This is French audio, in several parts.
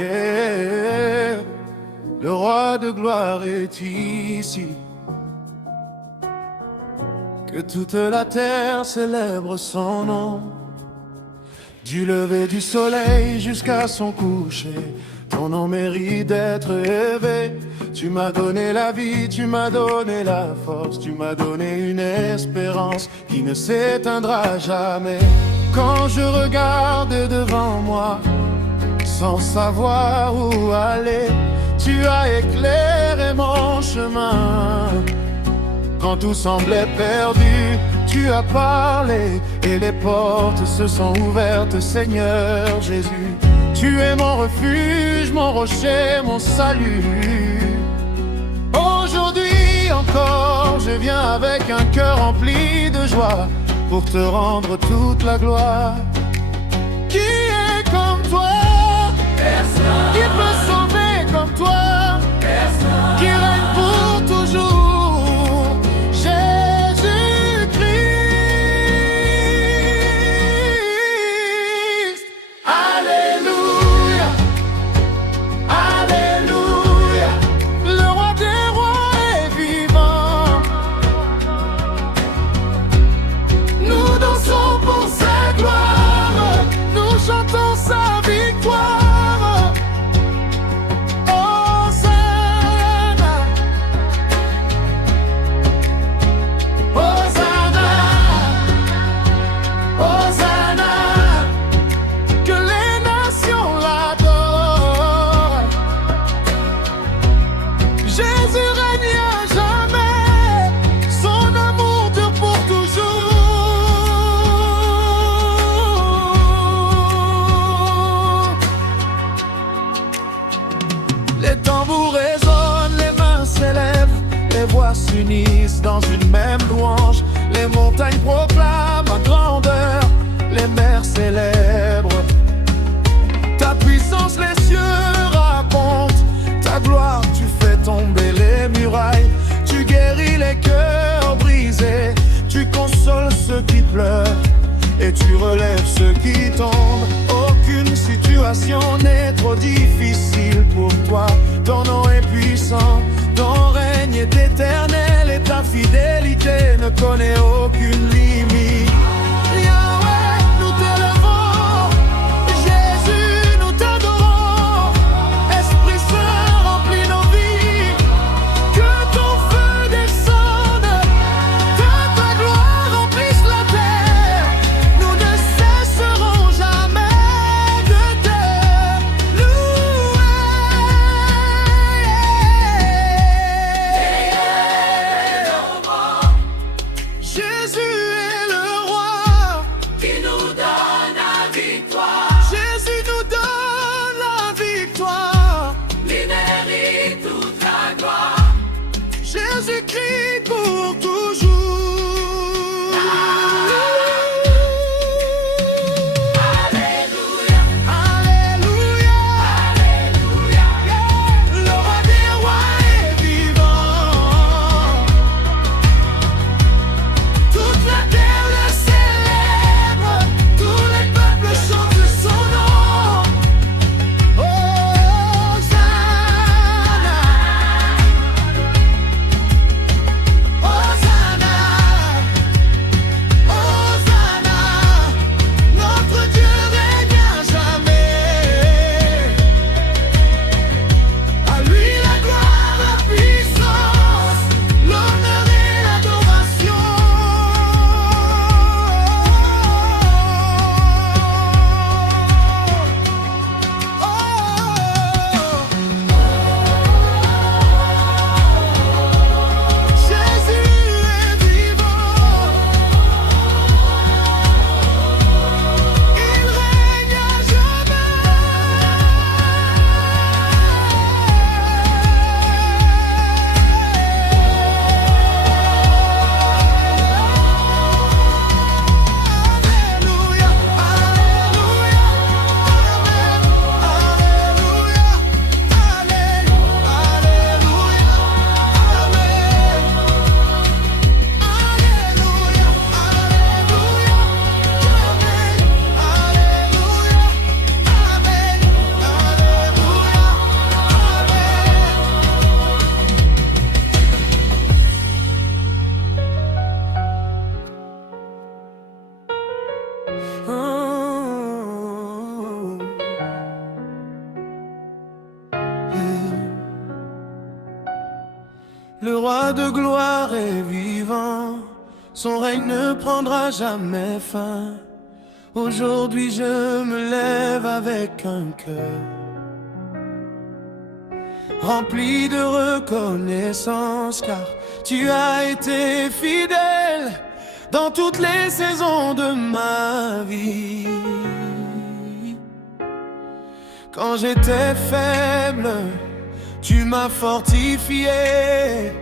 Yeah. Le roi de gloire est ici. Que toute la terre célèbre son nom. Du lever du soleil jusqu'à son coucher, ton nom mérite d'être élevé. Tu m'as donné la vie, tu m'as donné la force, tu m'as donné une espérance qui ne s'éteindra jamais. Quand je regarde devant moi, sans savoir où aller, tu as éclairé mon chemin. Quand tout semblait perdu, tu as parlé et les portes se sont ouvertes, Seigneur Jésus. Tu es mon refuge, mon rocher, mon salut. Aujourd'hui encore, je viens avec un cœur rempli de joie pour te rendre toute la gloire. Qui est comme toi? Personne. Qui peut sauver comme toi? Personne. Qui règne pour toujours? Les tambours résonnent, les mains s'élèvent, les voix s'unissent dans une même louange. Les montagnes proclament ta grandeur, les mers célèbrent ta puissance, les cieux racontent ta gloire. Tu fais tomber les murailles, tu guéris les cœurs brisés, tu consoles ceux qui pleurent et tu relèves ceux qui tombent. Aucune situation n'est trop difficile pour toi. Ton nom est puissant, ton règne est éternel et ta fidélité ne connaît aucune limite. Yahweh, nous t'élevons, Jésus, nous t'adorons. Esprit Saint, remplis nos vies, que ton feu descende, que ta gloire remplisse la terre. Nous ne cesserons jamais de te louer. Jésus est roi de gloire est vivant, son règne ne prendra jamais fin. Aujourd'hui je me lève avec un cœur rempli de reconnaissance, car tu as été fidèle dans toutes les saisons de ma vie. Quand j'étais faible, tu m'as fortifié.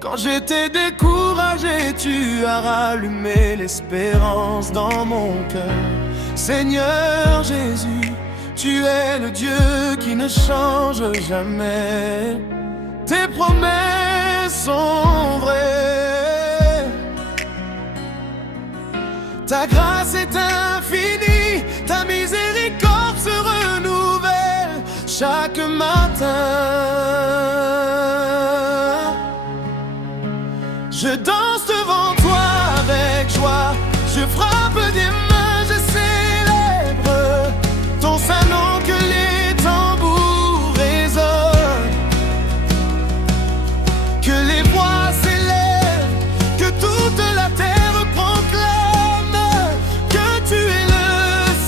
Quand j'étais découragé, tu as rallumé l'espérance dans mon cœur. Seigneur Jésus, tu es le Dieu qui ne change jamais. Tes promesses sont vraies. Ta grâce est infinie, ta miséricorde se renouvelle chaque matin. Je danse devant toi avec joie, je frappe des mains, je célèbre ton saint nom, que les tambours résonnent, que les voix s'élèvent, que toute la terre proclame que tu es le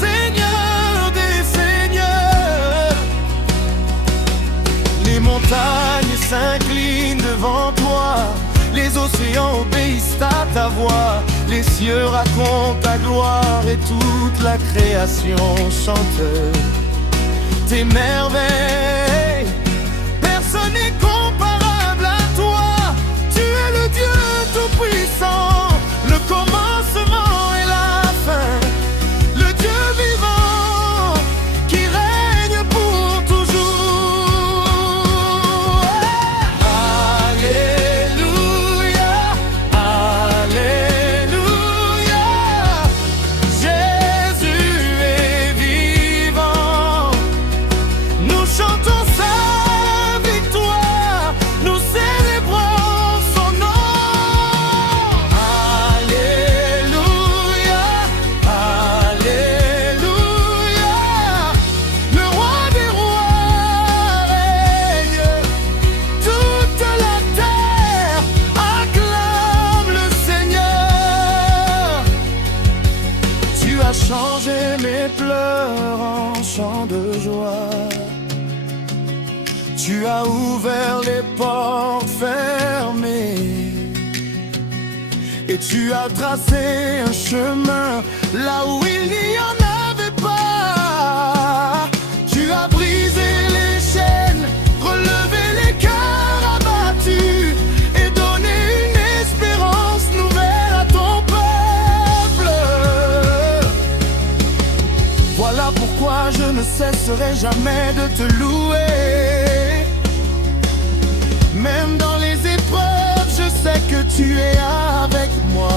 Seigneur des seigneurs. Les montagnes s'inclinent devant toi, les océans obéissent à ta voix, les cieux racontent ta gloire et toute la création chante tes merveilles. Personne n'est comparable à toi, tu es le Dieu tout-puissant, le commencement et la fin, le Dieu vivant qui règne pour toujours. Changer mes pleurs en chants de joie. Tu as ouvert les portes fermées et tu as tracé un chemin là où il n'y en avait pas. Tu as brisé les chaînes, relevé les cœurs abattus et donné une espérance nouvelle à ton peuple. Voilà pourquoi je ne cesserai jamais de te louer. Même dans les épreuves, je sais que tu es avec moi.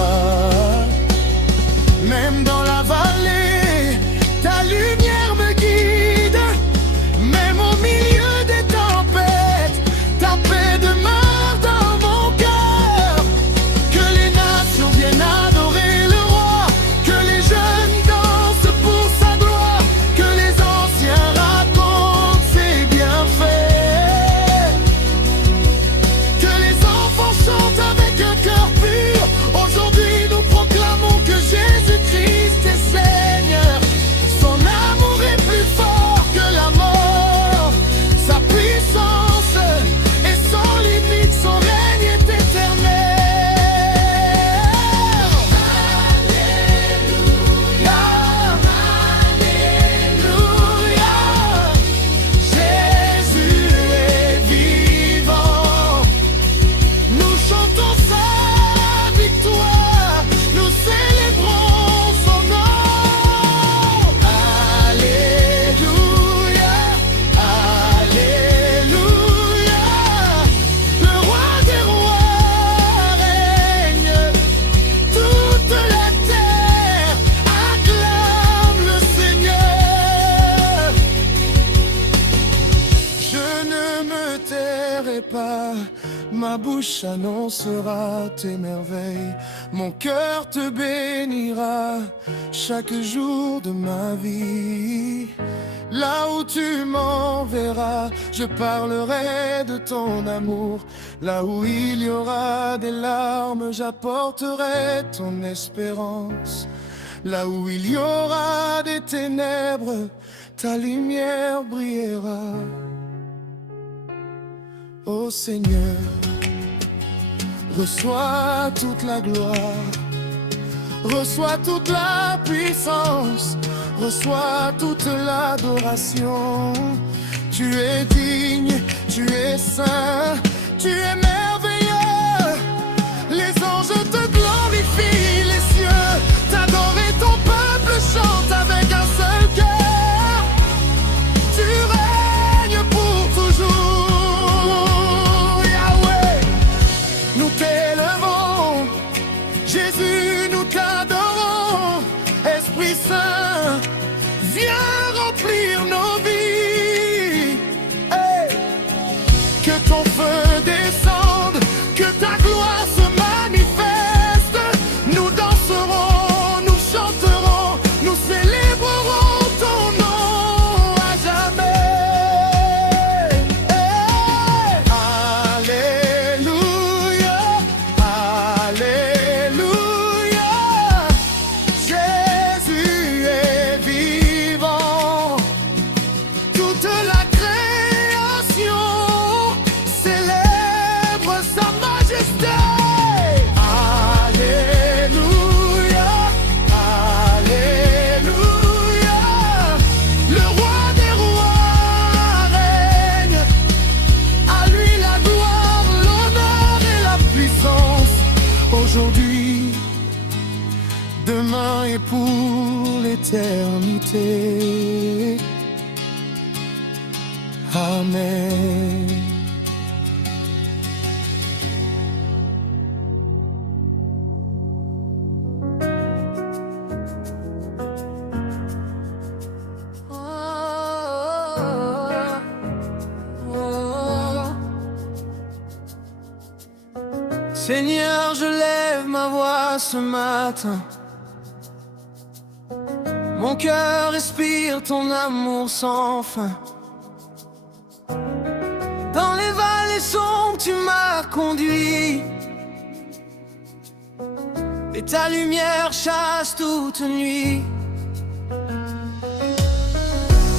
Même dans la vallée, ta lumière me guide. Même au milieu des tempêtes, ta paix demeure dans mon cœur. Que les nations viennent adorer le roi, que les jeunes dansent pour sa gloire, que les anciens racontent ses bienfaits, que les enfants chantent avec un cœur pur. Aujourd'hui nous proclamons que Jésus-Christ est Seigneur. Son amour est plus fort que la mort, sa puissance est sans limite, son règne est éternel. Alléluia, Alléluia, Jésus est vivant. Nous chantons sa victoire, nous célébrons son nom. Alléluia, Alléluia, le roi des rois règne, toute la terre acclame le Seigneur. Je ne me tairai pas, ma bouche annoncera tes merveilles, mon cœur te bénira chaque jour de ma vie. Là où tu m'enverras, je parlerai de ton amour. Là où il y aura des larmes, j'apporterai ton espérance. Là où il y aura des ténèbres, ta lumière brillera. Ô Seigneur, reçois toute la gloire, reçois toute la puissance, reçois toute l'adoration. Tu es digne, tu es saint, tu es merveilleux. Les anges te glorifient, les cieux t'adorent et ton peuple chante avec un seul cœur. Tu règnes pour toujours, Yahweh. Nous t'élevons, Jésus, nous t'adorons. Esprit Saint, viens remplir nos vies. Hey. Que ton feu descende, que ta gloire se manifeste. Nous danserons, nous chanterons, nous célébrerons ton nom à jamais. Hey. Alléluia, Alléluia. Jésus est vivant. Toute la création célèbre sa majesté. Alléluia, Alléluia. Le roi des rois règne. À lui la gloire, l'honneur et la puissance. Aujourd'hui, demain et pour l'éternité. Amen. Seigneur, je lève ma voix ce matin. Mon cœur respire ton amour sans fin. Dans les vallées sombres, tu m'as conduit. Et ta lumière chasse toute nuit.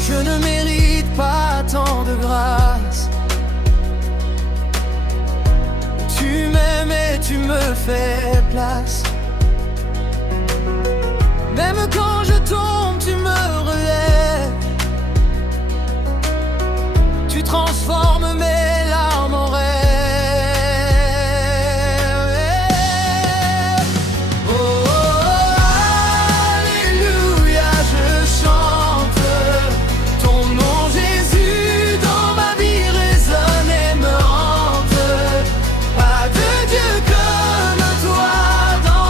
Je ne mérite pas tant de grâce. Tu m'aimes et tu me fais place. Même quand je tombe, tu me relèves. Tu transformes mes larmes en rêves. Oh, oh, alléluia, je chante ton nom Jésus. Dans ma vie résonne et me hante. Pas de Dieu comme toi dans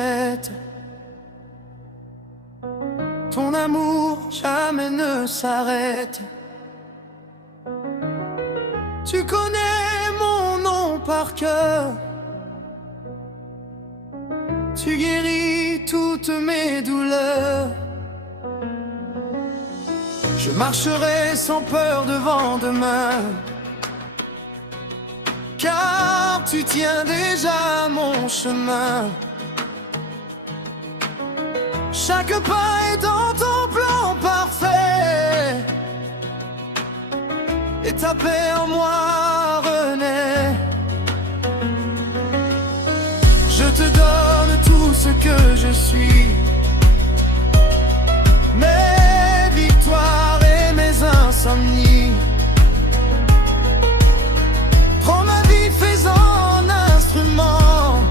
s'achète. Ton amour jamais ne s'arrête. Tu connais mon nom par cœur. Tu guéris toutes mes douleurs. Je marcherai sans peur devant demain, car tu tiens déjà mon chemin. Chaque pas est dans ton plan parfait, et ta paix en moi renaît. Je te donne tout ce que je suis, mes victoires et mes insomnies. Prends ma vie, fais-en un instrument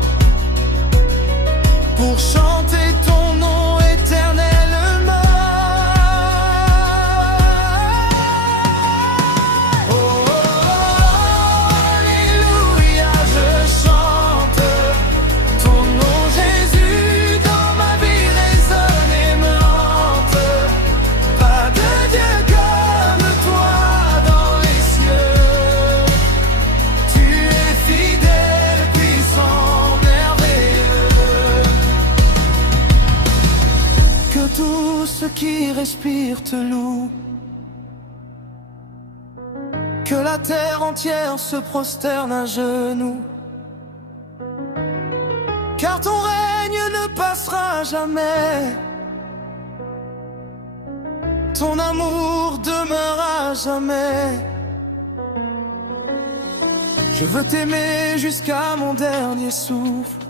pour chanter ton nom éternellement. Oh, oh, oh, alléluia, je chante ton nom, Jésus, dans ma vie résonne et me hante. Pas de Dieu comme toi dans les cieux. Tu es fidèle, puissant, merveilleux. Que tout ce qui respire te loue, que la terre entière se prosterne à genoux, car ton règne ne passera jamais. Ton amour demeure à jamais. Je veux t'aimer jusqu'à mon dernier souffle,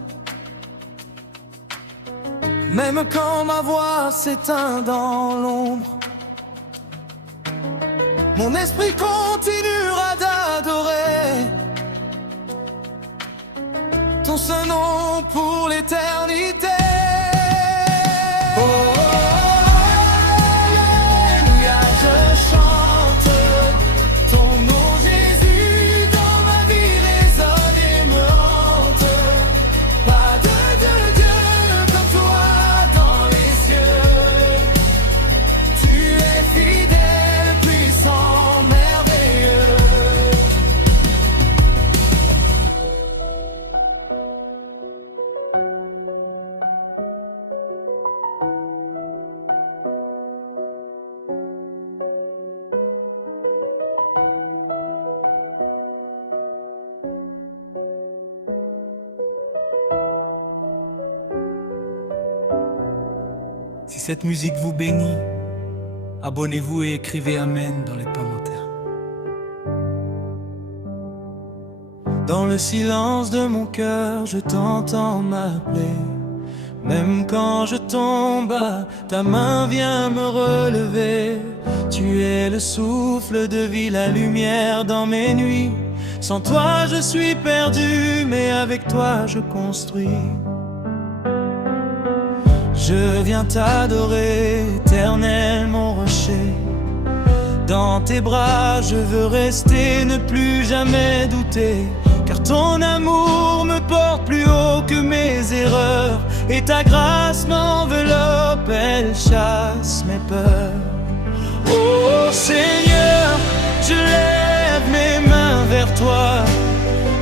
même quand ma voix s'éteint dans l'ombre. Mon esprit continuera d'adorer ton seul nom pour l'éternité. Oh, oh, alléluia, je chante ton nom, Jésus, dans ma vie résonne et me hante. Pas de Dieu comme toi dans les cieux. Tu es fidèle, puissant, merveilleux. Si cette musique vous bénit, abonnez-vous et écrivez Amen dans les commentaires. Dans le silence de mon cœur, je t'entends m'appeler. Même quand je tombe, ta main vient me relever. Tu es le souffle de vie, la lumière dans mes nuits. Sans toi je suis perdu, mais avec toi je construis. Je viens t'adorer, éternel mon rocher. Dans tes bras je veux rester, ne plus jamais douter. Car ton amour me porte plus haut que mes erreurs, et ta grâce m'enveloppe, elle chasse mes peurs. Oh Seigneur, je lève mes mains vers toi.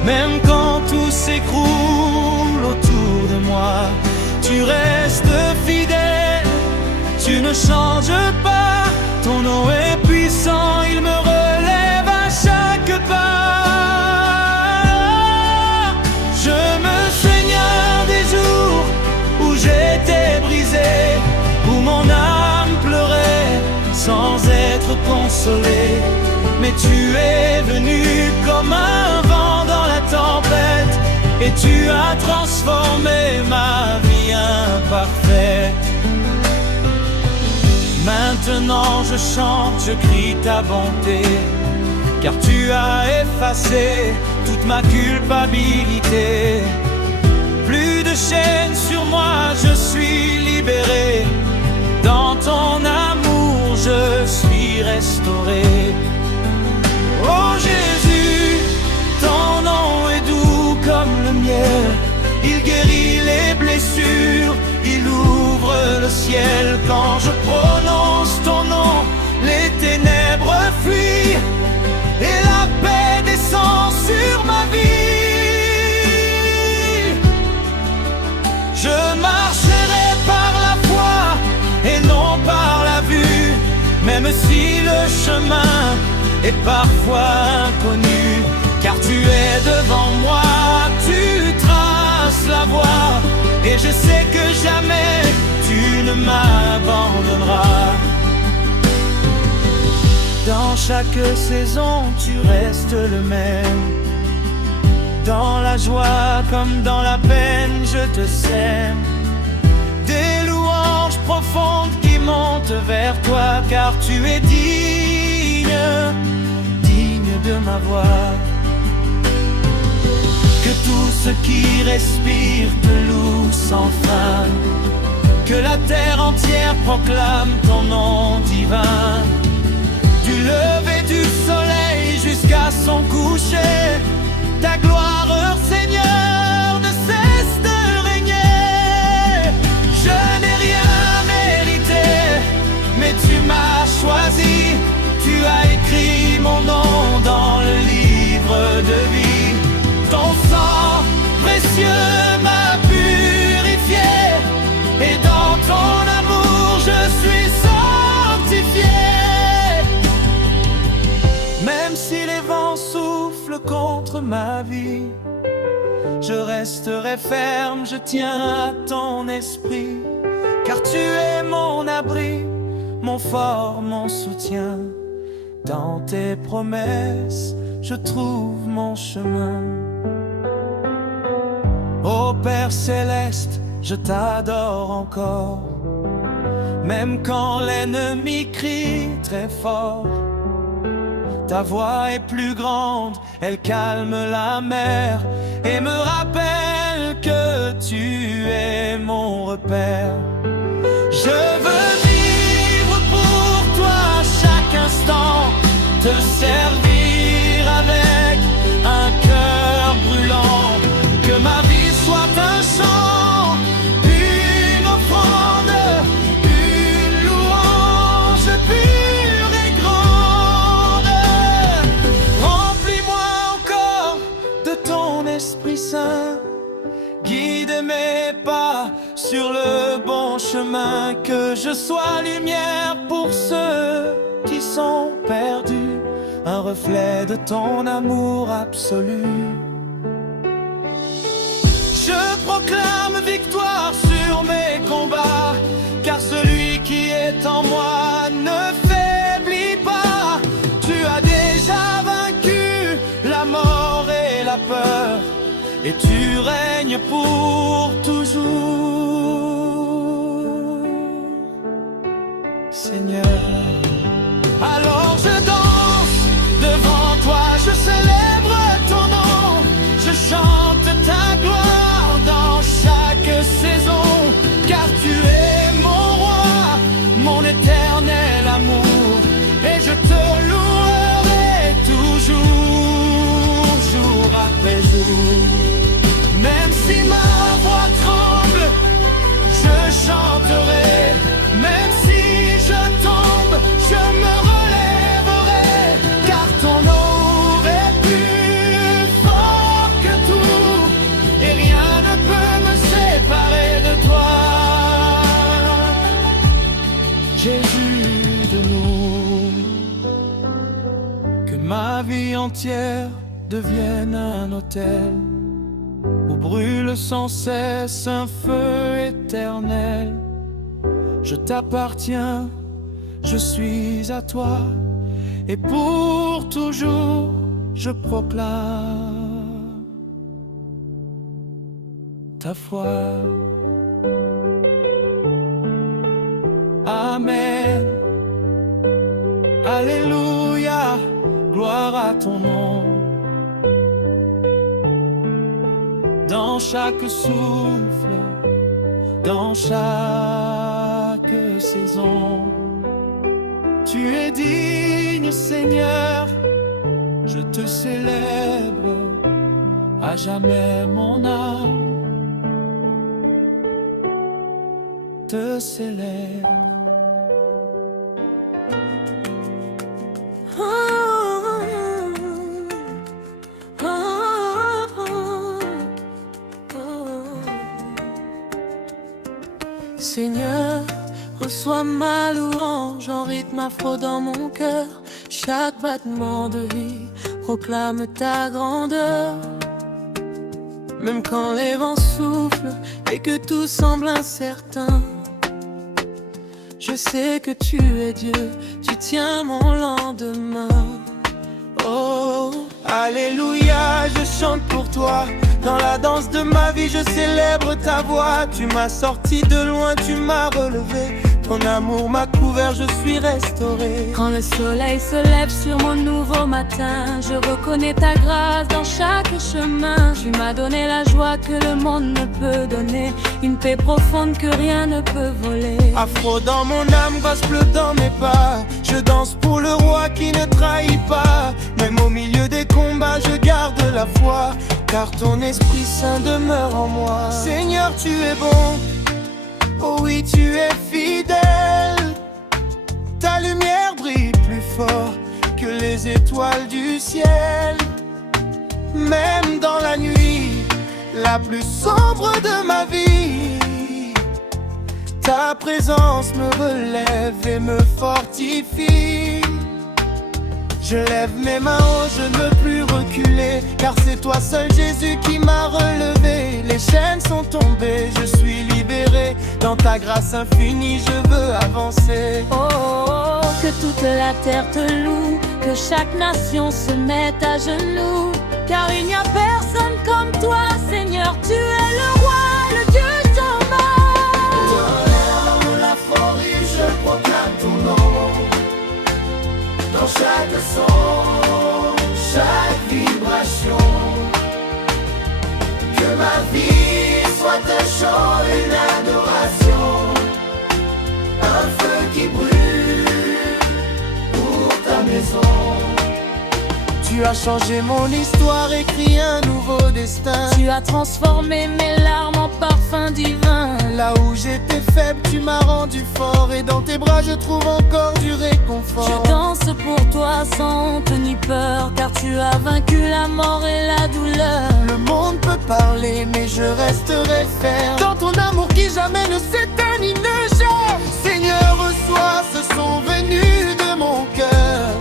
Même quand tout s'écroule autour de moi, tu restes fidèle, tu ne changes pas. Ton nom est puissant, il me relève à chaque pas. Je me souviens des jours où j'étais brisé, où mon âme pleurait sans être consolée. Mais tu es venu comme un vent dans la tempête, et tu as transformé ma vie imparfaite. Maintenant je chante, je crie ta bonté, car tu as effacé toute ma culpabilité. Plus de chaînes sur moi, je suis libéré. Dans ton amour, je suis restauré. Oh Jésus, ton nom est doux comme le miel. Il guérit les blessures Même si le chemin est parfois inconnu, car tu es devant moi, tu traces la voie, et je sais que jamais tu ne m'abandonneras. Dans chaque saison, tu restes le même. Dans la joie comme dans la peine, je te sème. Des louanges profondes qui montent vers toi, car tu es digne de ma voix. Que tout ce qui respire te loue sans fin, que la terre entière proclame ton nom divin. Du lever du soleil jusqu'à son coucher, ta gloire, Seigneur, ne cesse de régner. Je n'ai rien mérité, mais tu m'as choisi. Tu as écrit mon nom dans le livre de vie. Ton sang précieux m'a purifié, et dans ton amour je suis sanctifié. Même si les vents soufflent contre ma vie, je resterai ferme, je tiens à ton esprit, car tu es mon abri, mon fort, mon soutien. Dans tes promesses, je trouve mon chemin. Ô Père céleste, je t'adore encore, même quand l'ennemi crie très fort. Ta voix est plus grande, elle calme la mer et me rappelle que tu es mon repère. Je veux vivre pour toi chaque instant, te servir avec un cœur brûlant, que ma vie soit un chant, une offrande, une louange pure et grande. Remplis-moi encore de ton Esprit Saint, guide mes pas sur le bon chemin, que je sois lumière pour ceux qui sont perdus, un reflet de ton amour absolu. Je proclame victoire sur mes combats, car celui qui est en moi ne faiblit pas. Tu as déjà vaincu la mort et la peur, et tu règnes pour toujours, Seigneur. Alors je danse devant toi, je célèbre ton nom, je chante ta gloire dans chaque saison, car tu es mon roi, mon éternel amour, et je te louerai toujours, jour après jour. Même si ma voix tremble, je chanterai. Même si je tombe, je me relèverai, car ton amour est plus fort que tout, et rien ne peut me séparer de toi. Jésus de nous, que ma vie entière devienne un autel où brûle sans cesse un feu éternel. Je t'appartiens, je suis à toi, et pour toujours je proclame ta foi. Amen. Alléluia, gloire à ton nom. Dans chaque souffle, dans chaque saison, tu es digne, Seigneur. Je te célèbre à jamais, mon âme te célèbre. Seigneur, Reçois ma louange en rythme afro dans mon cœur. Chaque battement de vie proclame ta grandeur. Même quand les vents soufflent et que tout semble incertain, je sais que tu es Dieu, tu tiens mon lendemain. Oh, alléluia, je chante pour toi. Dans la danse de ma vie, je célèbre ta voix. Tu m'as sorti de loin, tu m'as relevé. Ton amour m'a couvert, je suis restauré. Quand le soleil se lève sur mon nouveau matin, je reconnais ta grâce dans chaque chemin. Tu m'as donné la joie que le monde ne peut donner, une paix profonde que rien ne peut voler. Afro dans mon âme, gospel dans mes pas. Je danse pour le roi qui ne trahit pas. Même au milieu des combats, je garde la foi, car ton Esprit Saint demeure en moi. Seigneur, tu es bon. Oh oui, tu es fidèle. Ta lumière brille plus fort que les étoiles du ciel. Même dans la nuit la plus sombre de ma vie, ta présence me relève et me fortifie. Je lève mes mains haut, je ne veux plus reculer, car c'est toi seul Jésus qui m'a relevé. Les chaînes sont tombées, je suis libéré. Dans ta grâce infinie, je veux avancer. Oh, oh, oh, que toute la terre te loue, que chaque nation se mette à genoux, car il n'y a personne comme toi, Seigneur, tu es le roi, le Dieu d'en bas. Dans l'air, dans la forêt, je proclame ton nom. Dans chaque son, chaque vibration, que ma vie soit un chant, une adoration, un feu qui brûle pour ta maison. Tu as changé mon histoire, écrit un nouveau destin. Tu as transformé mes larmes en parfum divin. Là où j'étais faible, tu m'as rendu fort, et dans tes bras je trouve encore du réconfort. Je danse pour toi sans honte ni peur, car tu as vaincu la mort et la douleur. Le monde peut parler, mais je resterai ferme dans ton amour qui jamais ne s'éteint ni ne gère. Seigneur, reçois ce son venu de mon cœur,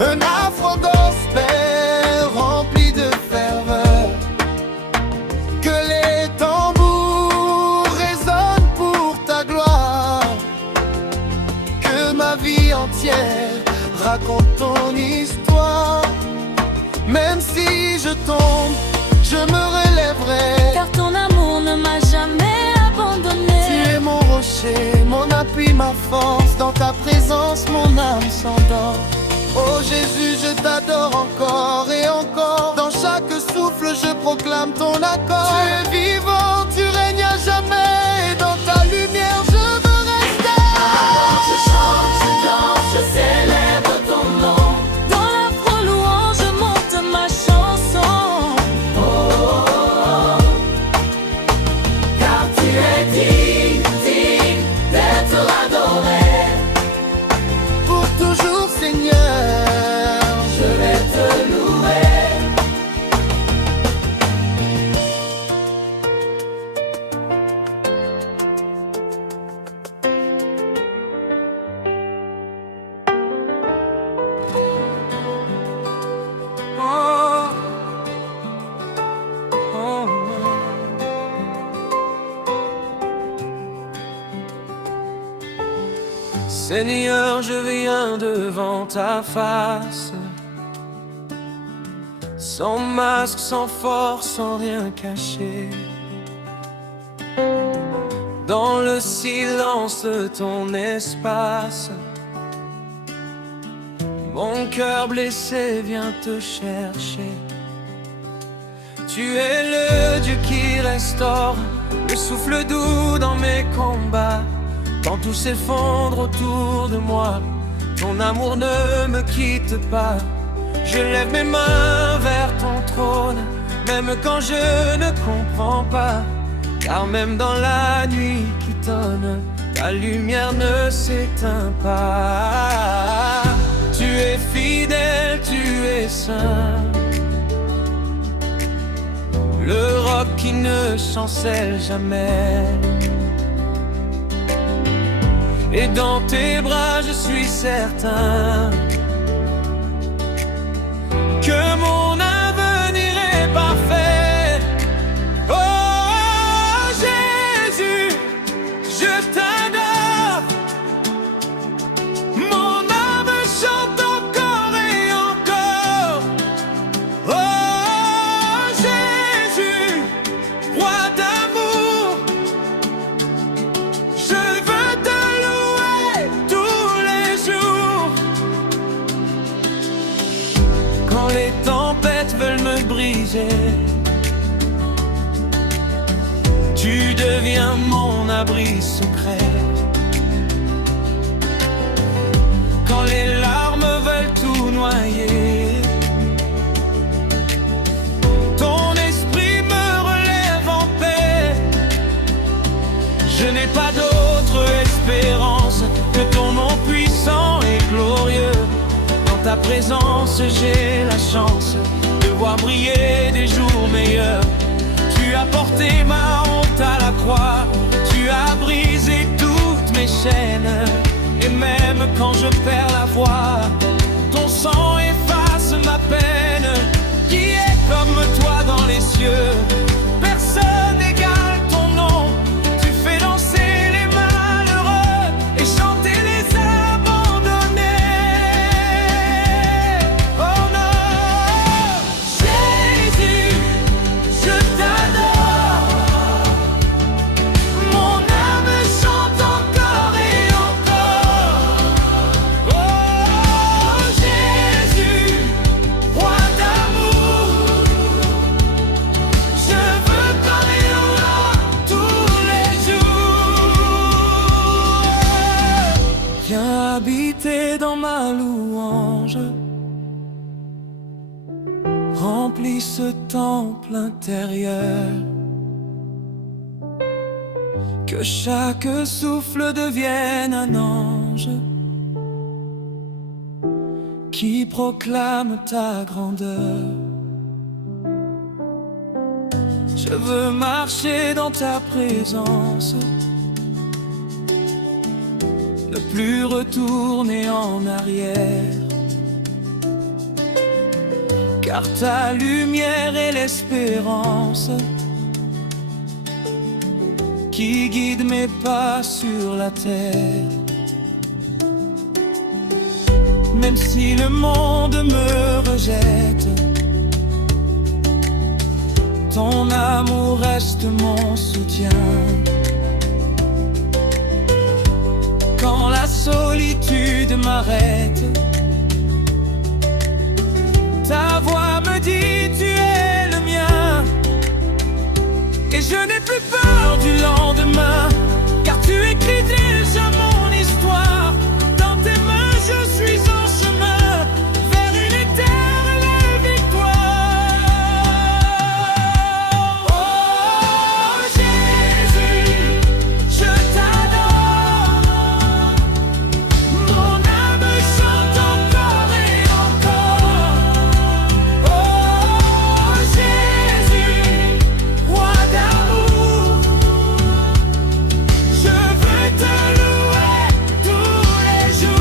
un afro-gospel rempli de ferveur. Que les tambours résonnent pour ta gloire, que ma vie entière raconte ton histoire. Même si je tombe, je me relèverai, car ton amour ne m'a jamais abandonné. Tu es mon rocher, mon appui, ma force. Dans ta présence, mon âme s'endort. Oh Jésus, je t'adore encore et encore. Dans chaque souffle, je proclame ton accord. Tu es vivant, tu règnes à jamais, et dans ta lumière, je veux rester. Alors je chante, je danse, je célèbre ton nom. Dans l'afro-louange, je monte ma chanson. Oh, oh, oh, car tu es digne, digne d'être adoré. Pour toujours, Seigneur, je vais te louer. Oh, oh, Seigneur, je viens devant ta face, sans masque, sans force, sans rien cacher. Dans le silence de ton espace, mon cœur blessé vient te chercher. Tu es le Dieu qui restaure, le souffle doux dans mes combats. Quand tout s'effondre autour de moi, ton amour ne me quitte pas. Je lève mes mains vers ton trône, même quand je ne comprends pas. Car même dans la nuit qui tonne, ta lumière ne s'éteint pas. Tu es fidèle, tu es saint, le roc qui ne chancelle jamais. Et dans tes bras je suis certain que mon avenir est parfait. Oh Jésus, je t'adore. Mon âme chante encore et encore. Oh Jésus, roi d'amour, je veux te louer tous les jours. Quand les tempêtes veulent me briser, tu deviens mon abri secret. Quand les larmes veulent tout noyer, ton esprit me relève en paix. Je n'ai pas d'autre espérance que ton nom puissant et glorieux. Dans ta présence j'ai la chance de voir briller des jours meilleurs. Tu as porté ma honte à la croix, tu as brisé toutes mes chaînes. Et même quand je perds la voix, ton sang efface ma peine. Qui est comme toi dans les cieux? Personne n'égale ton nom. Tu fais danser les malheureux et chanter les abandonnés. Oh non, Jésus, je t'adore. Mon âme chante encore et encore. Oh Jésus, roi d'amour, je veux parler tous les jours. Viens habiter dans ma louange, remplis ce temple intérieur. Que chaque souffle devienne un ange qui proclame ta grandeur. Je veux marcher dans ta présence, ne plus retourner en arrière, car ta lumière est l'espérance qui guide mes pas sur la terre. Même si le monde me rejette, ton amour reste mon soutien. Quand la solitude m'arrête, ta voix me dit tu es le mien. Et je n'ai plus peur du lendemain, car tu écris déjà mon histoire. Dans tes mains je suis en chemin vers une éternelle victoire. Oh Jésus, je t'adore. Mon âme chante encore et encore. Oh Jésus, roi d'amour, je veux te louer tous les jours.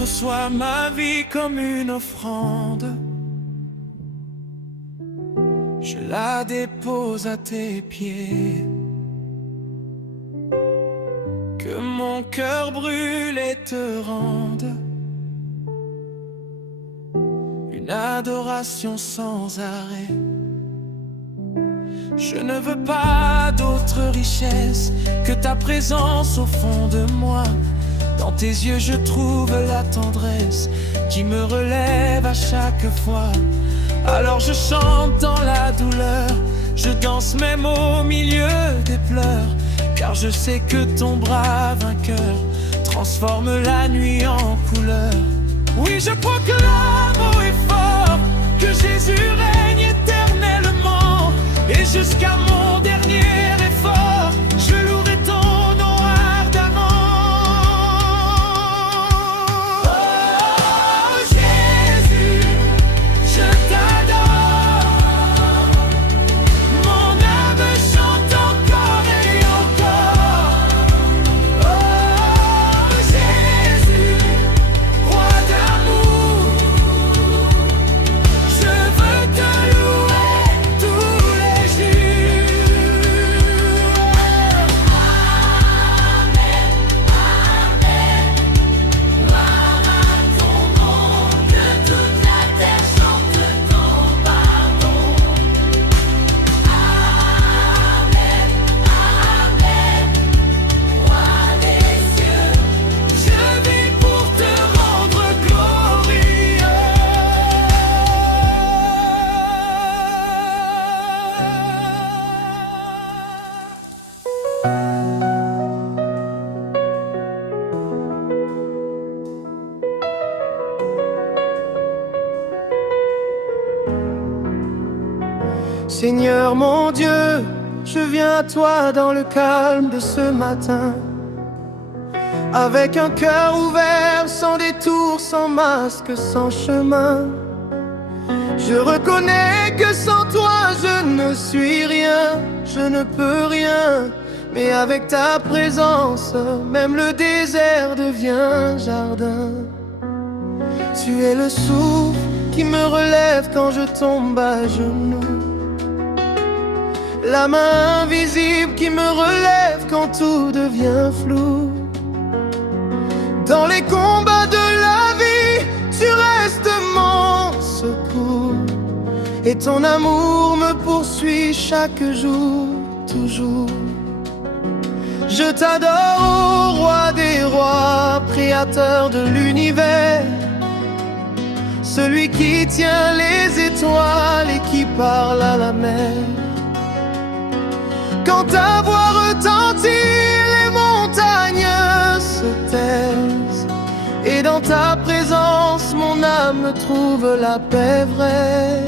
Reçois ma vie comme une offrande, je la dépose à tes pieds. Que mon cœur brûle et te rende une adoration sans arrêt. Je ne veux pas d'autre richesse que ta présence au fond de moi. Dans tes yeux je trouve la tendresse qui me relève à chaque fois. Alors je chante dans la douleur, je danse même au milieu des pleurs, car je sais que ton bras vainqueur transforme la nuit en couleur. Oui, je proclame haut et fort que Jésus règne éternellement, et jusqu'à mon dernier effort, je louerai ton nom ardemment. Oh Jésus, je t'adore. Mon âme chante encore et encore. Seigneur mon Dieu, je viens à toi dans le calme de ce matin, avec un cœur ouvert, sans détour, sans masque, sans chemin. Je reconnais que sans toi je ne suis rien, je ne peux rien. Mais avec ta présence, même le désert devient jardin. Tu es le souffle qui me relève quand je tombe à genoux, la main invisible qui me relève quand tout devient flou. Dans les combats de la vie, tu restes mon secours, et ton amour me poursuit chaque jour, toujours. Je t'adore, ô roi des rois, créateur de l'univers, celui qui tient les étoiles et qui parle à la mer. Quand ta voix retentit, les montagnes se taisent, et dans ta présence, mon âme trouve la paix vraie.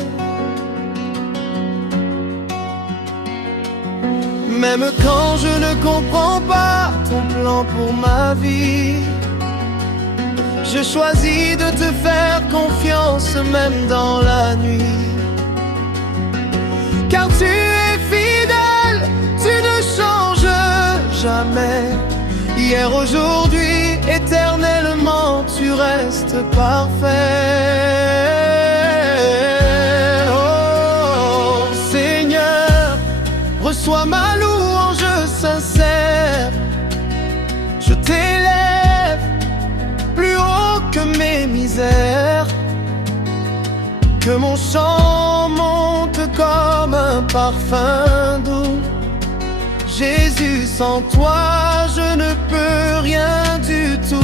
Même quand je ne comprends pas ton plan pour ma vie, je choisis de te faire confiance même dans la nuit. Car tu es fidèle, tu ne changes jamais. Hier, aujourd'hui, éternellement, tu restes parfait. Oh Seigneur, reçois ma louange sincère. Je t'élève plus haut que mes misères, que mon chant monte comme un parfum doux. Jésus, sans toi, je ne peux rien du tout.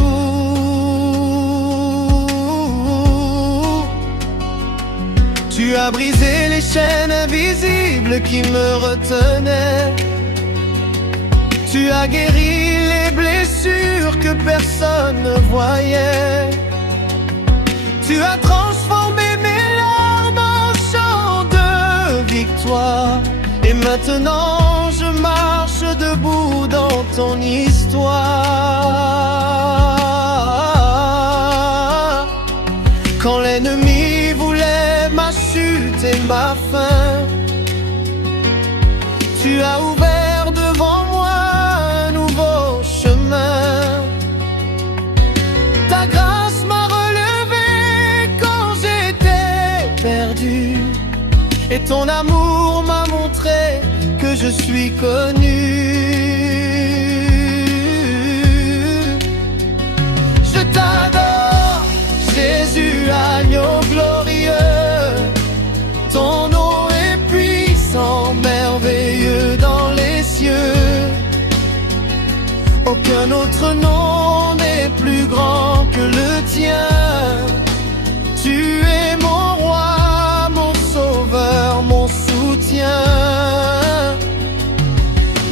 Tu as brisé les chaînes invisibles qui me retenaient. Tu as guéri les blessures que personne ne voyait. Tu as transformé mes larmes en chants de victoire. Et maintenant je marche debout dans ton histoire. Quand l'ennemi voulait ma chute et ma fin, tu as ouvert devant moi un nouveau chemin. Ta grâce m'a relevé quand j'étais perdu, et ton amour m'a montré que je suis connu. Je t'adore, Jésus, agneau glorieux. Ton nom est puissant, merveilleux dans les cieux. Aucun autre nom n'est plus grand que le tien. Tu es mon roi, mon sauveur, mon soutien.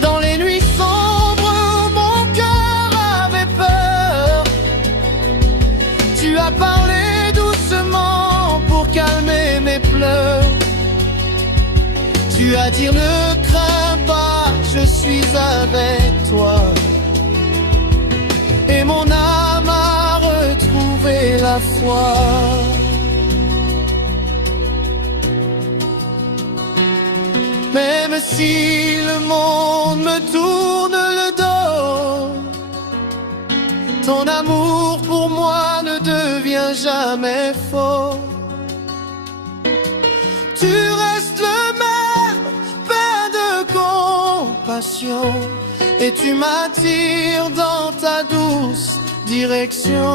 Dans les nuits sombres où mon cœur avait peur, tu as parlé doucement pour calmer mes pleurs. Tu as dit ne crains pas, je suis avec toi. Et mon âme a retrouvé la foi. Même si le monde me tourne le dos, ton amour pour moi ne devient jamais faux. Tu restes le même, plein de compassion, et tu m'attires dans ta douce direction.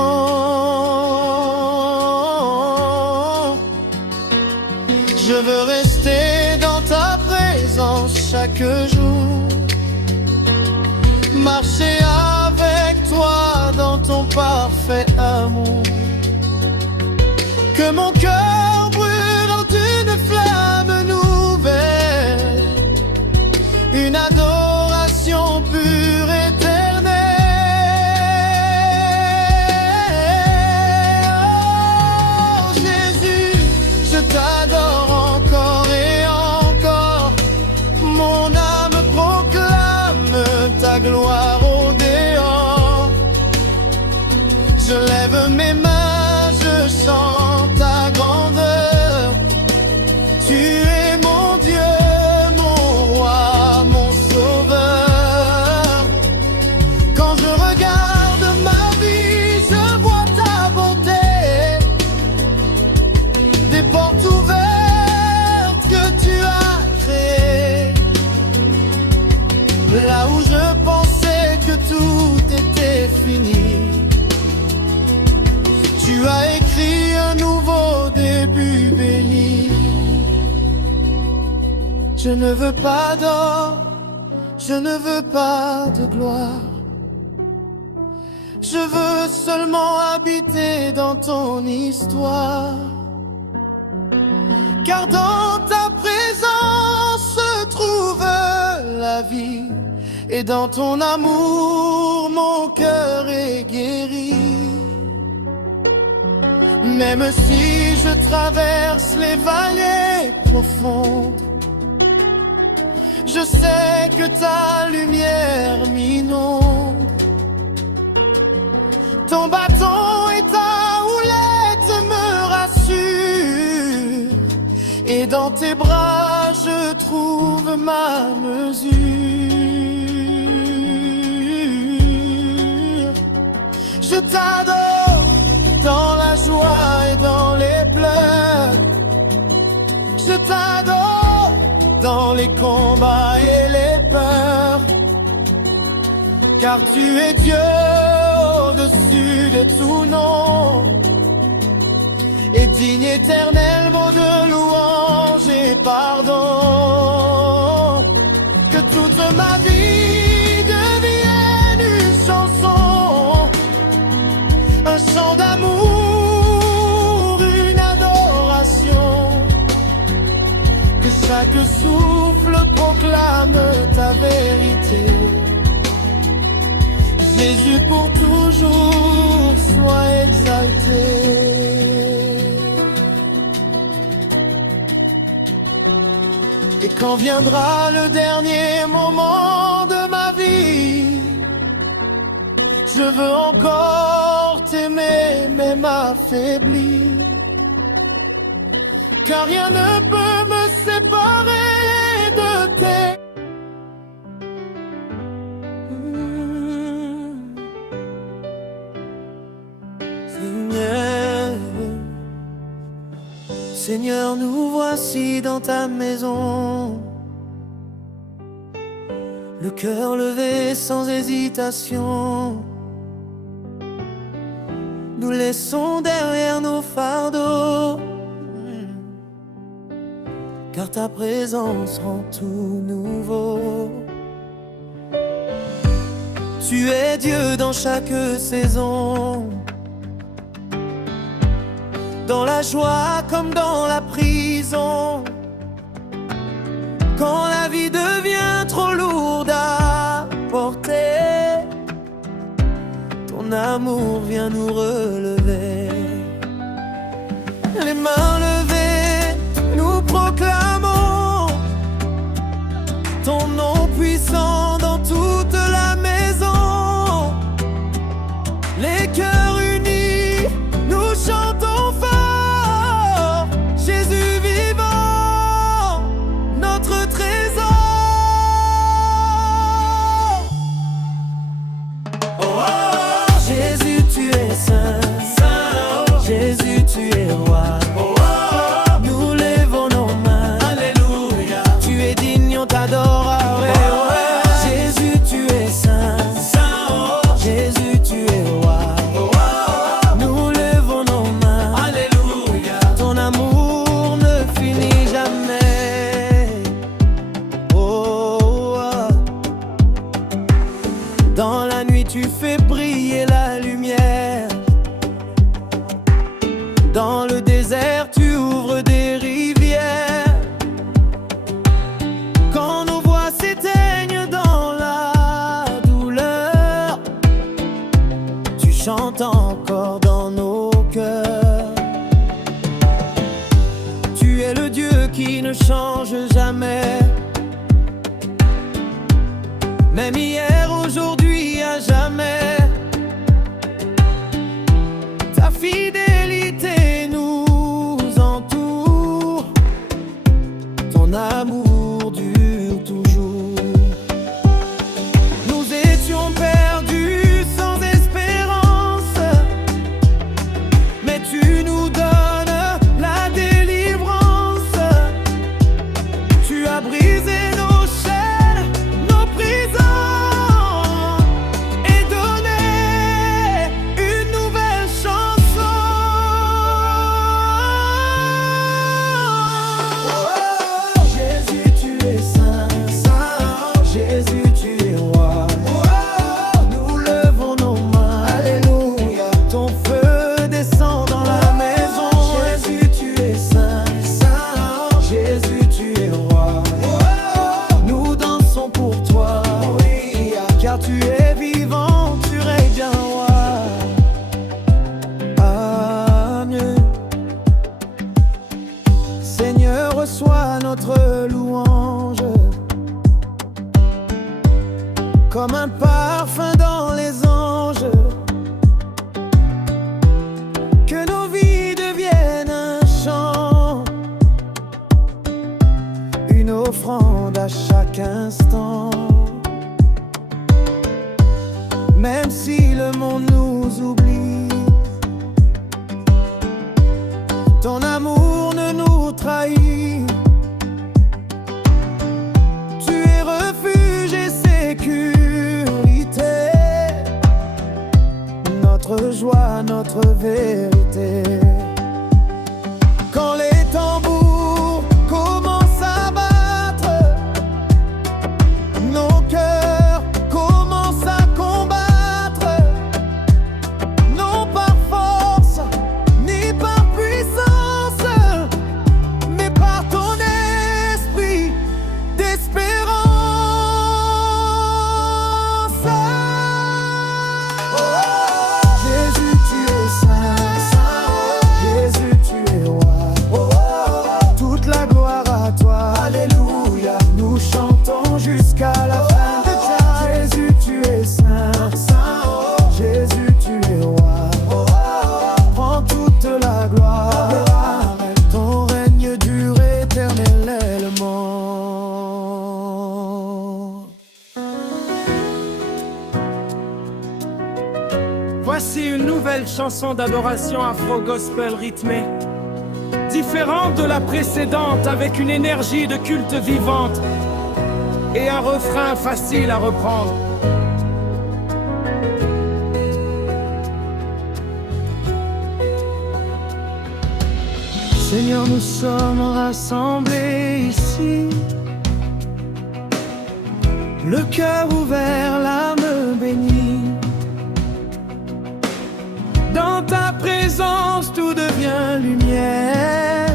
Je veux rester dans ta présence chaque jour, marcher avec toi dans ton parfait amour. Que mon cœur brûle en une flamme nouvelle, une adoration pure éternelle. Oh Jésus, je t'adore encore et encore. là où je pensais que tout était fini. Tu as écrit un nouveau début béni. Je ne veux pas d'or, je ne veux pas de gloire. Je veux seulement habiter dans ton histoire. Car dans ta présence se trouve la vie. Et dans ton amour, mon cœur est guéri. Même si je traverse les vallées profondes, je sais que ta lumière m'inonde. Ton bâton et ta houlette me rassurent. Et dans tes bras je trouve ma mesure. Je t'adore dans la joie et dans les pleurs. Je t'adore dans les combats et les peurs. Car tu es Dieu au-dessus de tout nom, et digne éternel mot de louange et pardon. Que toute ma vie devienne une chanson, un chant d'amour, une adoration. Que chaque souffle proclame ta vérité. Jésus pour toujours soit exalté. Et quand viendra le dernier moment de ma vie, je veux encore t'aimer même affaibli. Car rien ne peut me séparer de tes Seigneur, nous voici dans ta maison, le cœur levé sans hésitation. Nous laissons derrière nos fardeaux, car ta présence rend tout nouveau. Tu es Dieu dans chaque saison, dans la joie comme dans la prison. Quand la vie devient trop lourde à porter, ton amour vient nous relever. Les mains levées, nous proclamons ton nom puissant dans toute la maison. Les cœurs unis, nous chantons fort, Jésus vivant, notre trésor. Oh, oh, oh. Jésus, tu es saint, saint, oh. Jésus, tu es roi. Oh, oh, oh. Nous levons nos mains, alléluia. Tu es digne, on t'adore. Ouais, ouais. Jésus, tu es saint, saint, oh. Jésus, tu es roi. Oh, oh, oh. Nous levons nos mains, alléluia. Ton amour ne finit jamais. Oh, oh, oh. Dans la nuit, tu fais briller la lumière. Dans le désert, tu ouvres des rivières. Quand nos voix s'éteignent dans la douleur, tu chantes encore dans nos cœurs. Tu es le Dieu qui ne change jamais, même hier, aujourd'hui, à jamais. Ta fidélité nous entoure, ton amour dure toujours. Nous étions perdus sans espérance, mais tu nous donnes la délivrance. Tu as brisé nos chaînes, nos prisons. Jésus, tu es roi. Nous levons nos mains, alléluia. Ton feu descend dans la maison. Jésus, tu es saint, saint. Jésus, tu es roi. Nous dansons pour toi, car tu es vivant, tu règnes bien roi. Amen. Seigneur, reçois notre louange comme un parfum dans les anges. Que nos vies deviennent un chant, une offrande à chaque instant. Même si le monde nous oublie, ton amour ne nous trahit. Tu es refuge et sécurité, notre joie, notre vérité. Quand les tambours commencent à battre, nos cœurs commencent à combattre, non par force ni par puissance, mais par ton esprit d'espérance. Jésus, tu es saint, Jésus, tu es roi. Toute la gloire à toi, alléluia. Nous chantons jusqu'à la fin de temps. Jésus, tu es saint, Jésus, tu es roi. Prends toute la gloire, ton règne dure éternellement. Voici une nouvelle chanson d'adoration afro-gospel rythmée, différente de la précédente, avec une énergie de culte vivante et un refrain facile à reprendre. Seigneur, nous sommes rassemblés ici, le cœur ouvert, l'âme bénie. Dans ta présence, tout devient lumière.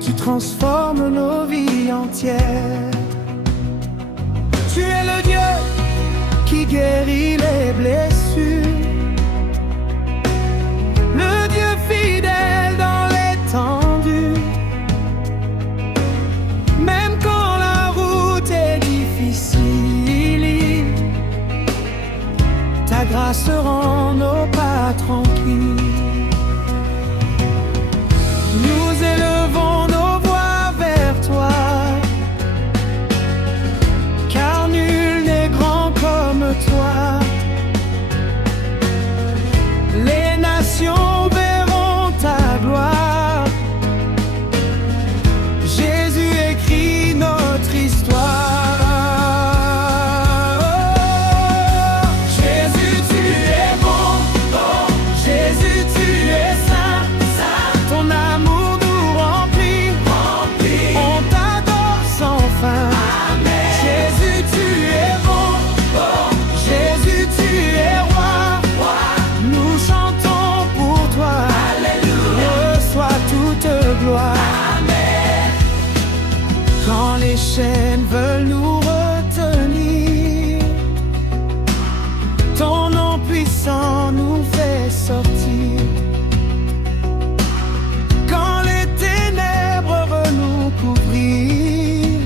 Tu transformes nos vies entières. Tu es le Dieu qui guérit les blessures, le Dieu fidèle dans l'étendue. Même quand la route est difficile, ta grâce rend nos pas tranquilles. Nous élevons nos voix vers toi, car nul n'est grand comme toi. Les nations verront ta gloire. Jésus écrit notre histoire. Jésus, tu es bon, bon. Jésus, tu es saint, saint. Ton amour nous remplit, remplit. On t'adore sans fin. Amen. Jésus, tu es bon, bon. Jésus, tu es roi, roi. Nous chantons pour toi. Alléluia. Reçois toute gloire. Amen. Quand les chaînes veulent nous retenir, ton nom puissant nous fait sortir. Quand les ténèbres veulent nous couvrir,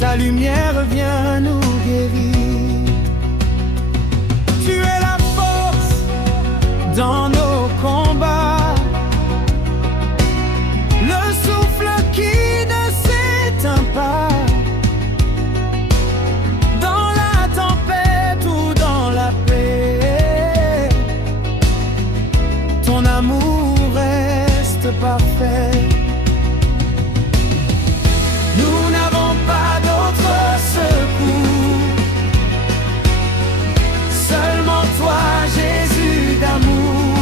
ta lumière vient nous guérir. Tu es la force dans nos combats, le souffle qui ne s'éteint pas. Dans la tempête ou dans la paix, ton amour reste parfait. Nous n'avons pas d'autre secours, seulement toi, Jésus d'amour.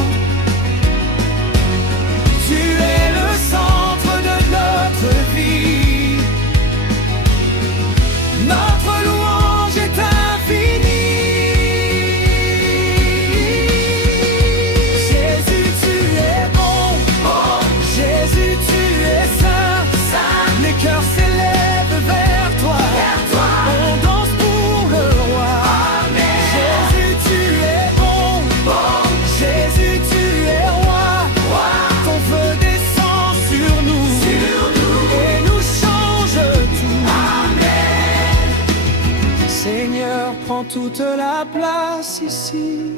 prend toute la place ici.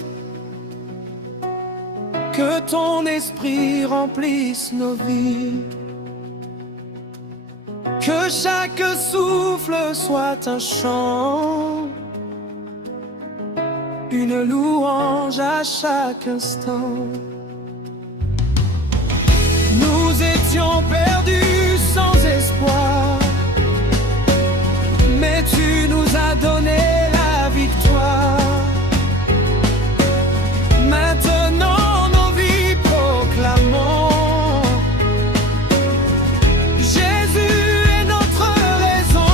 Que ton esprit remplisse nos vies. Que chaque souffle soit un chant, une louange à chaque instant. Nous étions perdus sans espoir, mais tu nous as donné la victoire. Maintenant nos vies proclamons Jésus est notre raison.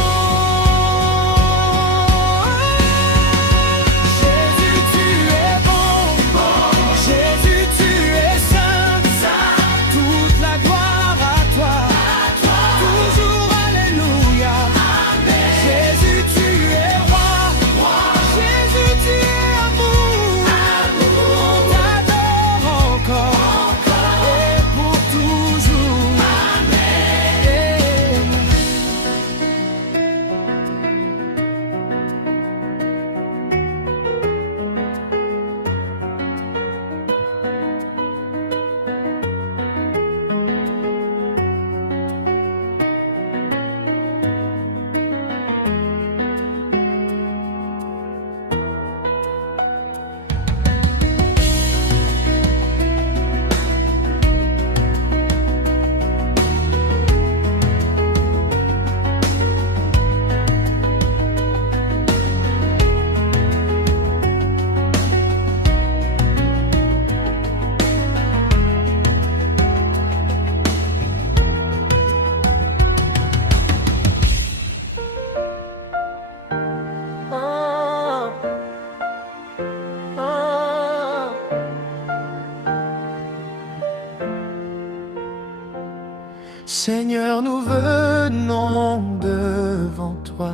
Jésus, tu es bon, Jésus, tu es saint, toute la gloire à toi, toujours alléluia. Jésus, tu es roi, Jésus, tu es amour, on t'adore encore et pour toujours. Seigneur, nous venons devant toi,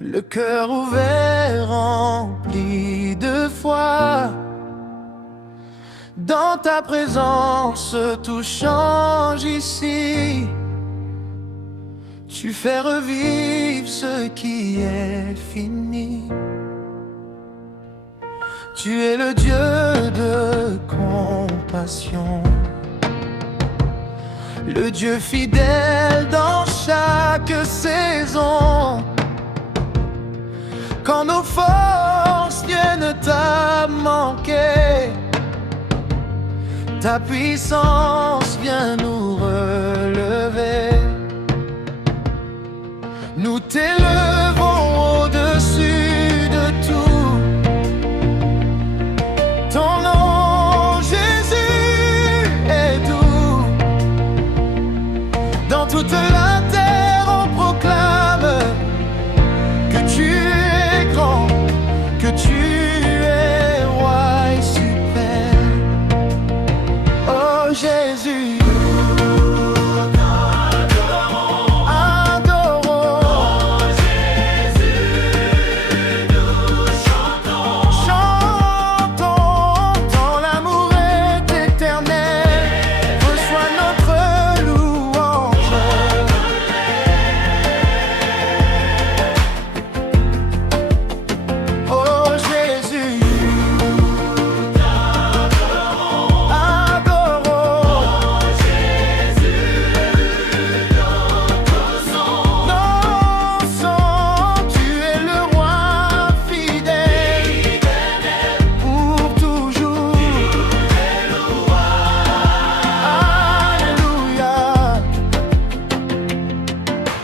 le cœur ouvert, rempli de foi. Dans ta présence, tout change ici. Tu fais revivre ce qui est fini. Tu es le Dieu de compassion, le Dieu fidèle dans chaque saison. Quand nos forces viennent à manquer, ta puissance vient nous relever. Nous t'élevons au-dessus de tout. Ton nom, Jésus, est doux. Dans toute la terre, on proclame que tu es grand, que tu es roi et suprême. Oh Jésus,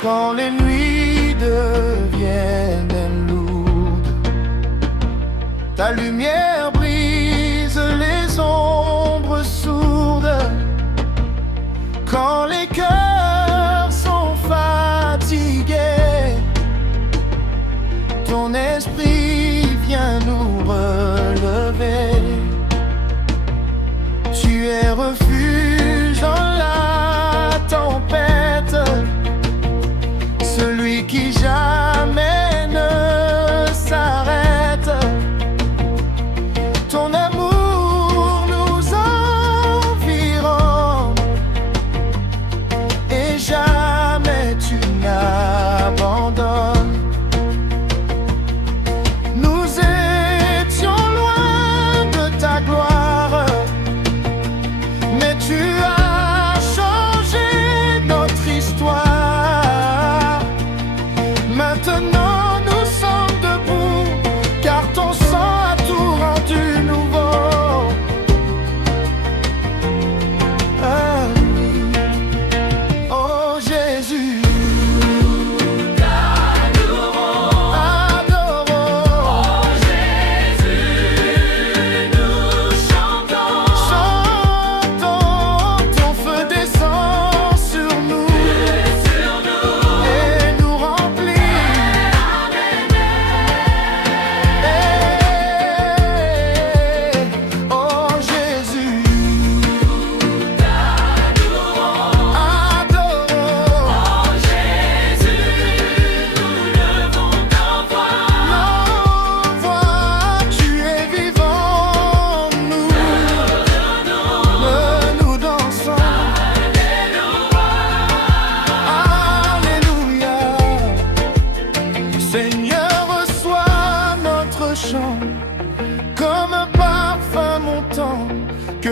quand les nuits deviennent lourdes, ta lumière brise les ombres sourdes. Quand les cœurs sont fatigués, ton esprit vient nous relever. Tu es refuge dans la tempête, celui qui jamais ne s'arrête. Ton amour nous environne et jamais tu n'abandonnes.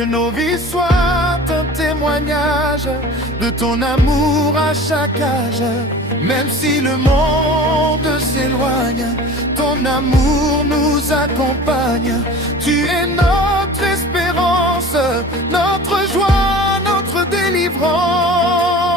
nos vies soient un témoignage de ton amour à chaque âge. Même si le monde s'éloigne, ton amour nous accompagne. Tu es notre espérance, notre joie, notre délivrance.